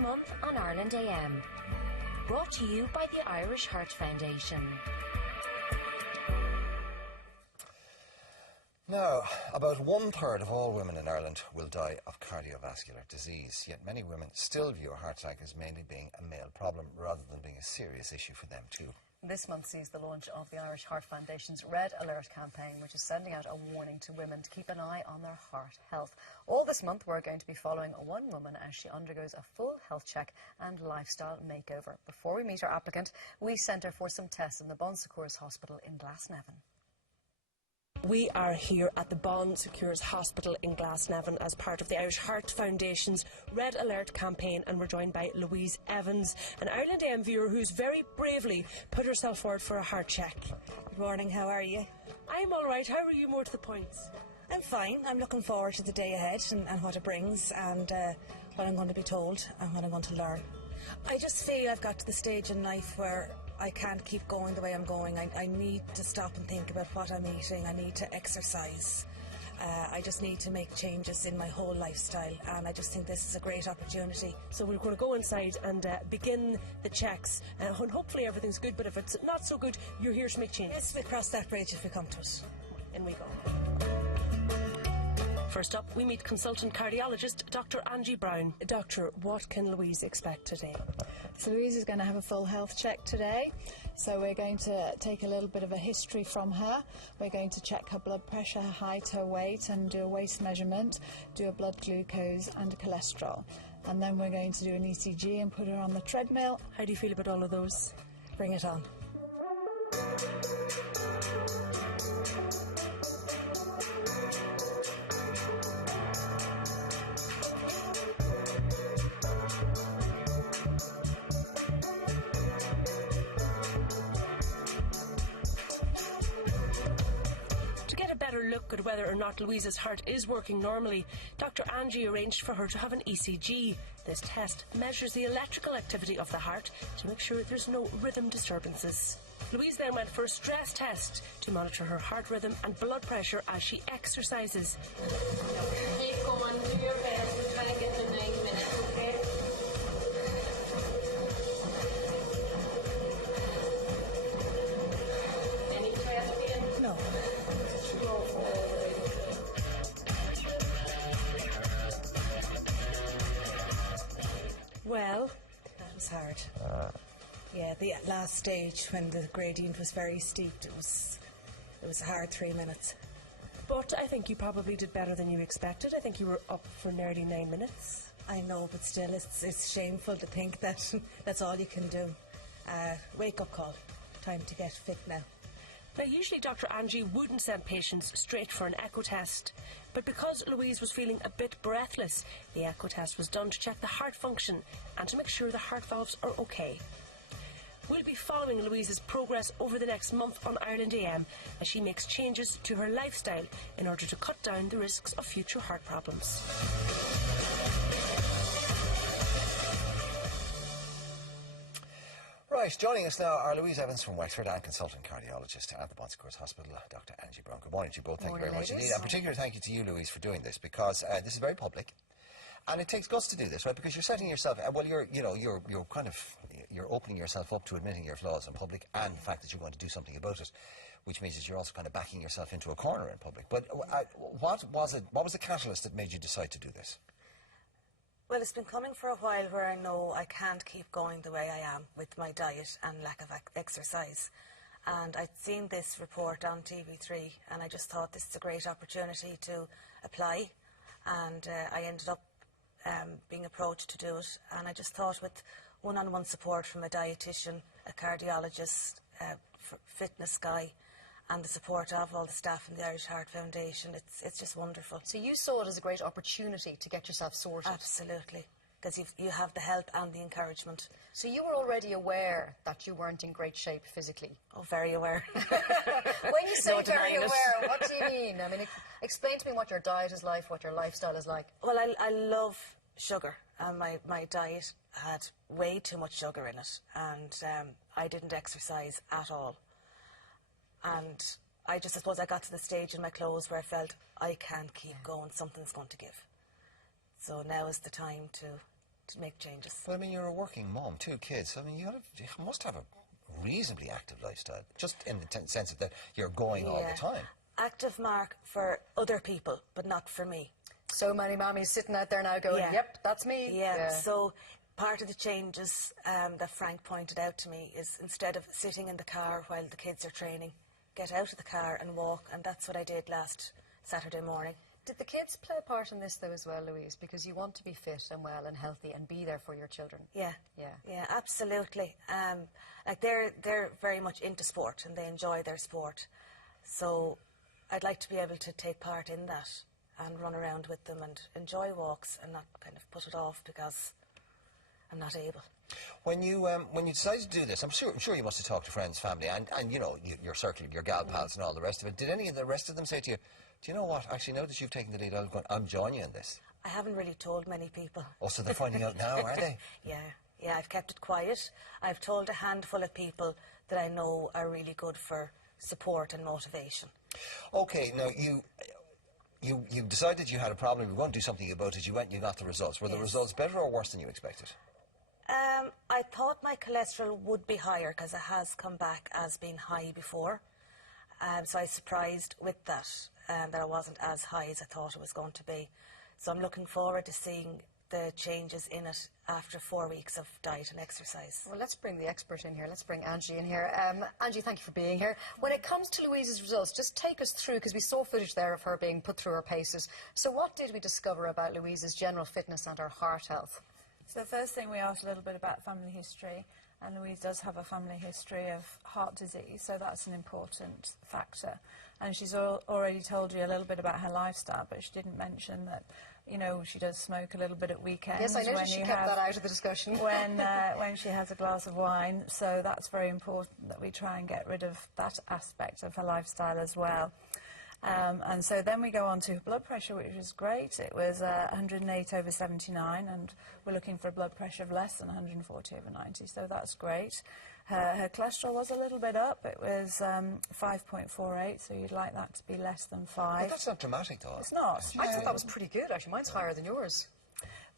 month on Ireland AM. Brought to you by the Irish Heart Foundation. Now, about 1/3 of all women in Ireland will die of cardiovascular disease, yet many women still view a heart attack as mainly being a male problem rather than being a serious issue for them too. This month sees the launch of the Irish Heart Foundation's Red Alert campaign, which is sending out a warning to women to keep an eye on their heart health. All this month we're going to be following one woman as she undergoes a full health check and lifestyle makeover. Before we meet our applicant, we sent her for some tests in the Bon Secours Hospital in Glasnevin. We are here at the Bon Secours Hospital in Glasnevin as part of the Irish Heart Foundation's Red Alert campaign, and we're joined by Louise Evans, an Ireland AM viewer who's very bravely put herself forward for a heart check. Good morning, how are you? I'm all right. How are you, more to the point? I'm fine. I'm looking forward to the day ahead and what it brings, and what I'm going to be told and what I'm going to learn. I just feel I've got to the stage in life where I can't keep going the way I'm going. I need to stop and think about what I'm eating. I need to exercise. I just need to make changes in my whole lifestyle, and I just think this is a great opportunity. So we're going to go inside and begin the checks, and hopefully everything's good, but if it's not so good, you're here to make changes. Yes, we'll cross that bridge if we come to it. In we go. First up, we meet consultant cardiologist Dr. Angie Brown. Doctor, what can Louise expect today? So Louise is going to have a full health check today. So we're going to take a little bit of a history from her. We're going to check her blood pressure, her height, her weight, and do a waist measurement, do a blood glucose and a cholesterol. And then we're going to do an ECG and put her on the treadmill. How do you feel about all of those? Bring it on. Look at whether or not Louise's heart is working normally, Dr. Angie arranged for her to have an ECG. This test measures the electrical activity of the heart to make sure there's no rhythm disturbances. Louise then went for a stress test to monitor her heart rhythm and blood pressure as she exercises. Keep going, do your best, we're trying to get to 9 minutes, okay? Any chest pain? No. Well, that was hard. Yeah, the last stage when the gradient was very steep, it was a hard 3 minutes. But I think you probably did better than you expected. I think you were up for nearly 9 minutes. I know, but still, it's shameful to think that that's all you can do. Wake-up call. Time to get fit now. Now, usually Dr. Angie wouldn't send patients straight for an echo test, but because Louise was feeling a bit breathless, the echo test was done to check the heart function and to make sure the heart valves are okay. We'll be following Louise's progress over the next month on Ireland AM as she makes changes to her lifestyle in order to cut down the risks of future heart problems. Right, joining us now are Louise Evans from Wexford and consultant cardiologist at the Bon Secours Hospital, Dr. Angie Brown. Good morning to you both. Thank you very much indeed. And particular thank you to you, Louise, for doing this, because this is very public. And it takes guts to do this, right? Because you're setting yourself, well, you're opening yourself up to admitting your flaws in public, and the fact that you're going to do something about it, which means that you're also kind of backing yourself into a corner in public. But what was the catalyst that made you decide to do this? Well, it's been coming for a while where I know I can't keep going the way I am with my diet and lack of exercise. And I'd seen this report on TV3, and I just thought this is a great opportunity to apply. And I ended up being approached to do it. And I just thought with one-on-one support from a dietitian, a cardiologist, fitness guy, and the support of all the staff in the Irish Heart Foundation, it's just wonderful. So you saw it as a great opportunity to get yourself sorted? Absolutely, because you have the help and the encouragement. So you were already aware that you weren't in great shape physically? Oh, very aware. When you say very aware, what do you mean? I mean, explain to me what your diet is like, what your lifestyle is like. Well, I love sugar, and my diet had way too much sugar in it, and I didn't exercise at all. And I suppose I got to the stage in my clothes where I felt I can't keep going, something's going to give. So now is the time to to make changes. But I mean, you're a working mom, 2 kids. I mean, you must have a reasonably active lifestyle, just in the sense of that you're going all the time. Active, Mark, for other people, but not for me. So many mommies sitting out there now going, yep, that's me. Yeah, so part of the changes that Frank pointed out to me is instead of sitting in the car while the kids are training, get out of the car and walk, and that's what I did last Saturday morning. Did the kids play a part in this though as well, Louise? Because you want to be fit and well and healthy and be there for your children. Yeah, absolutely. Like they're very much into sport and they enjoy their sport. So I'd like to be able to take part in that and run around with them and enjoy walks and not kind of put it off because I'm not able. When you decided to do this, I'm sure you must have talked to friends, family, and you know, your circle, your gal pals and all the rest of it. Did any of the rest of them say to you, do you know what, actually now that you've taken the lead, I'm joining you in this? I haven't really told many people. Oh, so they're finding out now, are they? Yeah, I've kept it quiet. I've told a handful of people that I know are really good for support and motivation. Okay, now you decided you had a problem, you were going to do something about it, you went and you got the results. Were the results better or worse than you expected? I thought my cholesterol would be higher because it has come back as being high before. So I was surprised with that, that it wasn't as high as I thought it was going to be. So I'm looking forward to seeing the changes in it after 4 weeks of diet and exercise. Well, let's bring the expert in here. Let's bring Angie in here. Angie, thank you for being here. When it comes to Louise's results, just take us through, because we saw footage there of her being put through her paces. So what did we discover about Louise's general fitness and her heart health? So the first thing, we asked a little bit about family history, and Louise does have a family history of heart disease, so that's an important factor. And she's already told you a little bit about her lifestyle, but she didn't mention that, you know, she does smoke a little bit at weekends. Yes, I noticed she kept that out of the discussion. When she has a glass of wine, so that's very important that we try and get rid of that aspect of her lifestyle as well. And so then we go on to blood pressure, which is great. It was 108/79, and we're looking for a blood pressure of less than 140/90, so that's great. Her cholesterol was a little bit up. It was 5.48, so you'd like that to be less than 5. But that's not dramatic, though. It's not. I thought that was pretty good, actually. Mine's higher than yours.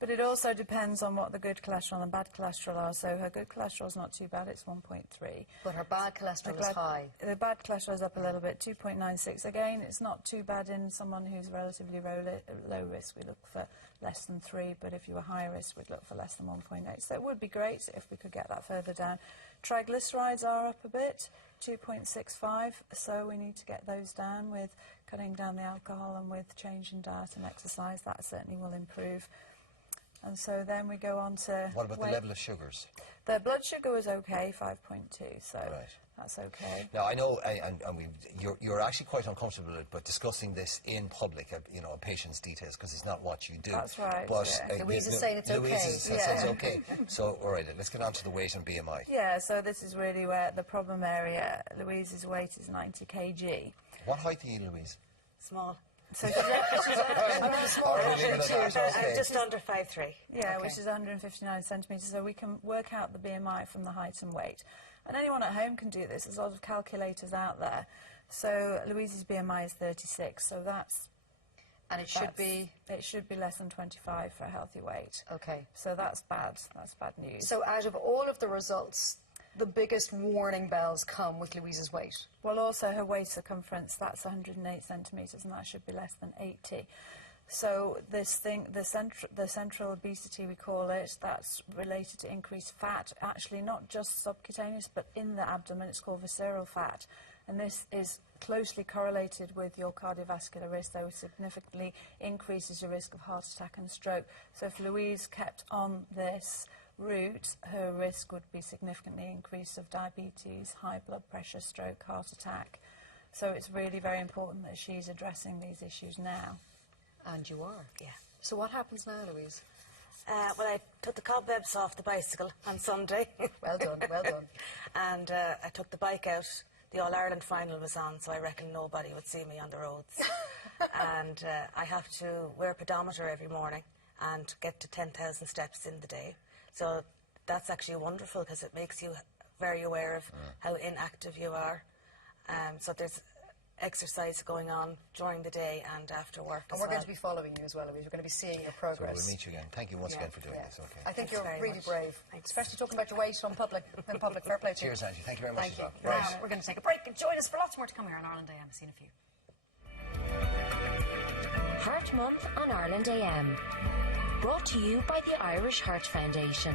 But it also depends on what the good cholesterol and bad cholesterol are. So her good cholesterol is not too bad, it's 1.3. But her bad cholesterol is high. The bad cholesterol is up a little bit, 2.96. Again, it's not too bad in someone who's relatively low risk. We look for less than 3, but if you were high risk, we'd look for less than 1.8. So it would be great if we could get that further down. Triglycerides are up a bit, 2.65, so we need to get those down with cutting down the alcohol and with change in diet and exercise. That certainly will improve. And so then we go on to... What about the level of sugars? The blood sugar was okay, 5.2, so right. That's okay. Now, I know you're actually quite uncomfortable with discussing this in public, you know, patient's details, because it's not what you do. That's right, But Louise is saying it's okay. Louise says okay. So, all right, let's get on to the weight and BMI. Yeah, so this is really where the problem area. Louise's weight is 90 kg. What height are you, Louise? Small. So she's I'm just under 5'3". Yeah, which is 159 centimetres, so we can work out the BMI from the height and weight. And anyone at home can do this. There's a lot of calculators out there. So Louise's BMI is 36, so that's... And it should be... It should be less than 25 for a healthy weight. Okay. So that's bad. That's bad news. So out of all of the results, the biggest warning bells come with Louise's weight. Well, also her waist circumference, that's 108 centimetres, and that should be less than 80. So this thing, the central obesity, we call it, that's related to increased fat, actually not just subcutaneous, but in the abdomen. It's called visceral fat. And this is closely correlated with your cardiovascular risk, though it significantly increases your risk of heart attack and stroke. So if Louise kept on this route, her risk would be significantly increased of diabetes, high blood pressure, stroke, heart attack. So it's really very important that she's addressing these issues now. And you are. Yeah. So what happens now, Louise? Well, I took the cobwebs off the bicycle on Sunday. Well done, well done. And I took the bike out. The All-Ireland final was on, so I reckon nobody would see me on the roads. And I have to wear a pedometer every morning and get to 10,000 steps in the day. So that's actually wonderful because it makes you very aware of how inactive you are. So there's exercise going on during the day and after work And as we're well. going to be following you as well, Louise. We're going to be seeing your So progress. we'll meet you again. Thank you once again for doing this. Okay. I think Thanks you're very really much. brave, Thanks. especially talking about your weight in public. Fair play to you. Cheers, Angie. Thank you very much Thank as you. well. Now, we're going to take a break and join us for lots more to come here on Ireland AM. See you in a few. Heart Month on Ireland AM. Brought to you by the Irish Heart Foundation.